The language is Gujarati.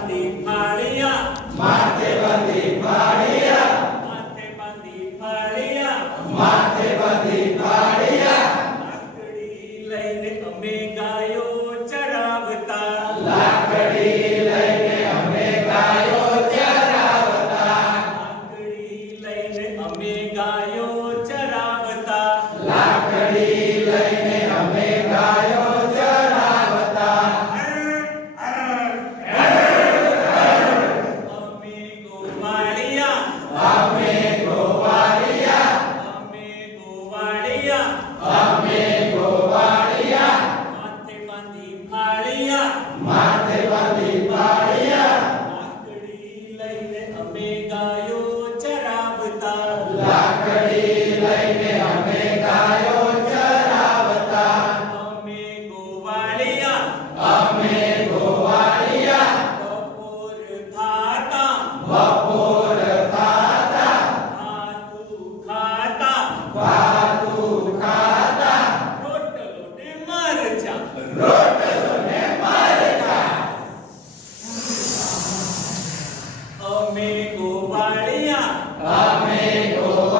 ફાળિયા માથે બાંધી ફાળિયા માથે બાંધી ફાળિયા માથે બાંધી ફાળિયા લાકડી લઈને અમે ગાયો ચરાવતા લાકડી લઈને અમે ગાયો ચરાવતા લાકડી લઈને અમે ગાયો ચરાવતા લાકડી લઈને અમે ગાયો ચરાવતા અમે ગોવાળિયા અમે ગોવાળિયા અમે ગોવાળિયા અમે ગોવાળિયા માથે બાંધી ફાળિયા માથે બાંધી ફાળિયા લાકડી લઈને અમે ગાયો ચરાવતા લાકડી લઈને અમે ગાયો ચરાવતા અમે ગોવાળિયા અમે ગોવાળિયા બપોર થાતા બપોર થાતા ખાતું ખાતા ભાતું ખાતા રોટલો ને મરચાં રોટલો ને મરચાં અમે ગોવાળિયા અમે ગોવાળિયા